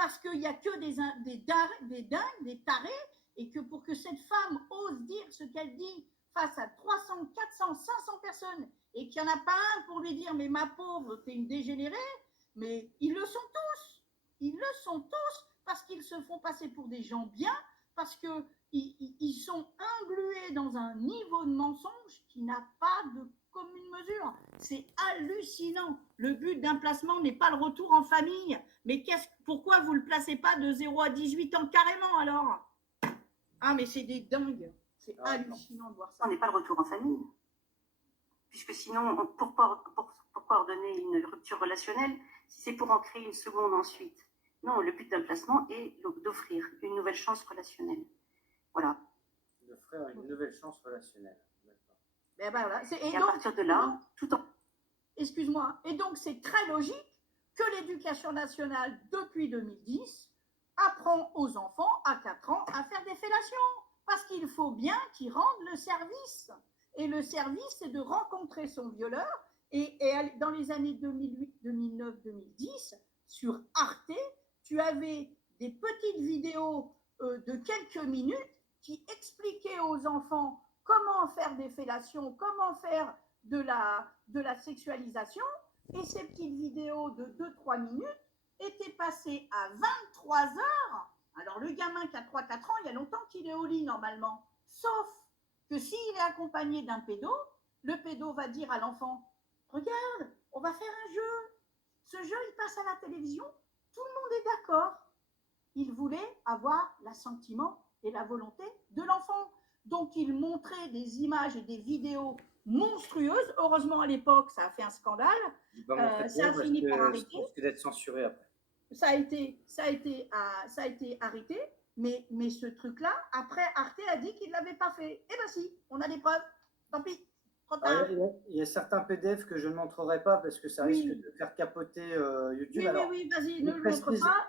parce qu'il n'y a que des dingues, des tarés, et que pour que cette femme ose dire ce qu'elle dit face à 300, 400, 500 personnes, et qu'il n'y en a pas un pour lui dire mais ma pauvre, t'es une dégénérée, mais ils le sont tous. Ils le sont tous parce qu'ils se font passer pour des gens bien, parce qu'ils sont englués dans un niveau de mensonge qui n'a pas de commune mesure. C'est hallucinant. Le but d'un placement n'est pas le retour en famille. Mais pourquoi vous ne le placez pas de 0 à 18 ans carrément alors? Ah mais c'est des dingues. C'est hallucinant de voir ça. On n'est pas le retour en famille. Puisque sinon, pourquoi ordonner une rupture relationnelle si c'est pour en créer une seconde ensuite? Non, le but d'un placement est d'offrir une nouvelle chance relationnelle. Voilà. D'offrir une nouvelle chance relationnelle. D'accord. Ben ben voilà. Et donc, à partir de là, tout en... Excuse-moi. Et donc, c'est très logique que l'éducation nationale, depuis 2010, apprend aux enfants à 4 ans à faire des fellations. Parce qu'il faut bien qu'ils rendent le service. Et le service, c'est de rencontrer son violeur. Et dans les années 2008, 2009, 2010, sur Arte, tu avais des petites vidéos de quelques minutes qui expliquaient aux enfants comment faire des fellations, comment faire de la sexualisation. Et ces petites vidéos de 2-3 minutes étaient passées à 23 heures. Alors le gamin qui a 3-4 ans, il y a longtemps qu'il est au lit normalement. Sauf que s'il est accompagné d'un pédo, le pédo va dire à l'enfant « Regarde, on va faire un jeu. Ce jeu, il passe à la télévision. Tout le monde est d'accord. » Il voulait avoir l'assentiment et la volonté de l'enfant. Donc il montrait des images et des vidéos monstrueuses. Heureusement, à l'époque, ça a fait un scandale. Ça a fini par arrêter. Ça risque d'être censuré après. Ça a été arrêté. Mais ce truc-là, après, Arte a dit qu'il ne l'avait pas fait. Eh bien si, on a des preuves. Tant pis. Il y a certains PDF que je ne montrerai pas parce que ça risque de faire capoter YouTube. Oui, vas-y, ne le montre pas.